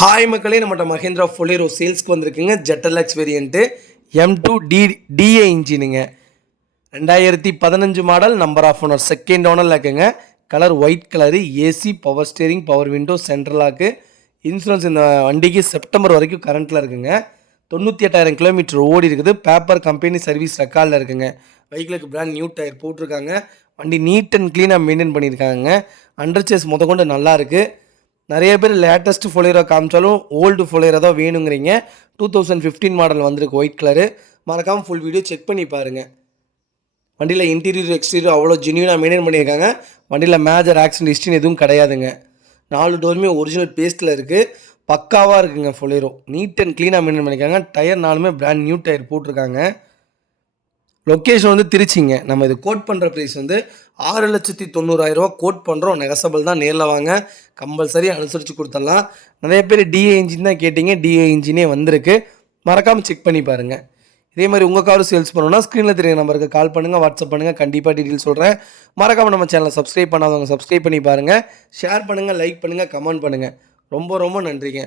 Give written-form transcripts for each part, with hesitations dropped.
Hi மக்களே, நம்மகிட்ட Mahindra Bolero சேல்ஸ்க்கு வந்திருக்குங்க. ஜெட்டலக்ஸ் வேரியண்ட்டு M2 DA இன்ஜினுங்க. 2015 model, number of owner second ஓனரில் இருக்குங்க. Colour white colour, AC, power steering, power window, central lock. Insurance இந்த வண்டிக்கு செப்டம்பர் வரைக்கும் கரண்ட்டில் இருக்குங்க. 98,000 கிலோமீட்டர் ஓடி இருக்குது. பேப்பர் கம்பெனி சர்வீஸ் ரெக்கார்டில் இருக்குங்க. வெஹிக்கிளுக்கு பிராண்ட் நியூ டயர் போட்டிருக்காங்க. வண்டி நீட் அண்ட் க்ளீனாக மெயின்டைன் பண்ணியிருக்காங்க. அண்டர் சேஸ் முதற்கொண்டு நல்லா இருக்குது. நிறைய பேர் லேட்டஸ்ட் ஃபொலேரோ காமிச்சாலும் ஓல்டு ஃபொலேரோ தான் வேணுங்கிறீங்க. 2015 மாடல் வந்திருக்கு ஒயிட் கலரு. மறக்காமல் ஃபுல் வீடியோ செக் பண்ணி பாருங்கள். வண்டியில் இன்டீரியர் எக்ஸ்டீரியர் அவ்வளோ ஜென்யூனாக மெயின்டைன் பண்ணியிருக்காங்க. வண்டியில் மேஜர் ஆக்சிடென்ட் ஹிஸ்ட்ரின்னு எதுவும் கிடையாதுங்க. 4 டோருமே ஒரிஜினல் பேஸ்ட்டில் இருக்குது. பக்காவாக இருக்குங்க ஃபொலேரோ. நீட் அண்ட் க்ளீனாக மெயின்டைன் பண்ணியிருக்காங்க. டயர் 4மே பிராண்ட் நியூ டயர் போட்டிருக்காங்க. லொக்கேஷன் வந்து திருச்சிங்க. நம்ம இது கோட் பண்ணுற ப்ரைஸ் வந்து 6,90,000 கோட் பண்ணுறோம். நெகசபிள் தான். நேரில் வாங்க, கம்பல்சரி அனுசரித்து கொடுத்துடலாம். நிறைய பேர் டிஏ இன்ஜின் தான் கேட்டிங்க. டிஏ இன்ஜினே வந்திருக்கு. மறக்காமல் செக் பண்ணி பாருங்கள். இதே மாதிரி உங்கள் காரும் சேல்ஸ் பண்ணணும்னா ஸ்க்ரீனில் தெரிய நம்பருக்கு கால் பண்ணுங்கள், வாட்ஸ்அப் பண்ணுங்கள். கண்டிப்பாக டீட்டெயில் சொல்கிறேன். மறக்காமல் நம்ம சேனலை சப்ஸ்கிரைப் பண்ணாதவங்க சப்ஸ்கிரைப் பண்ணி பாருங்கள். ஷேர் பண்ணுங்கள், லைக் பண்ணுங்கள், கமெண்ட் பண்ணுங்கள். ரொம்ப ரொம்ப நன்றிங்க.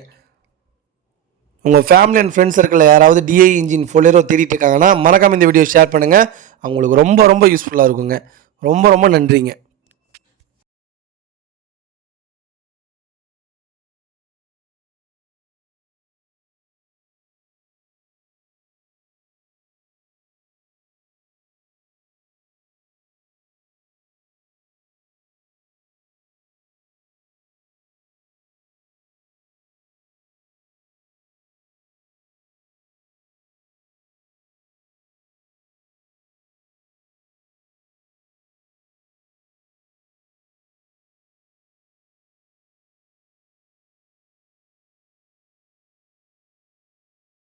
உங்கள் ஃபேமிலி அண்ட் ஃப்ரெண்ட்ஸ் சர்க்கிளில் யாராவது டிஐ இன்ஜின் ஃபொலேரோ தேடிட்டு இருக்காங்கன்னா மறக்காமல் இந்த வீடியோ ஷேர் பண்ணுங்கள். அவங்களுக்கு ரொம்ப ரொம்ப யூஸ்ஃபுல்லாக இருக்குங்க. ரொம்ப ரொம்ப நன்றிங்க.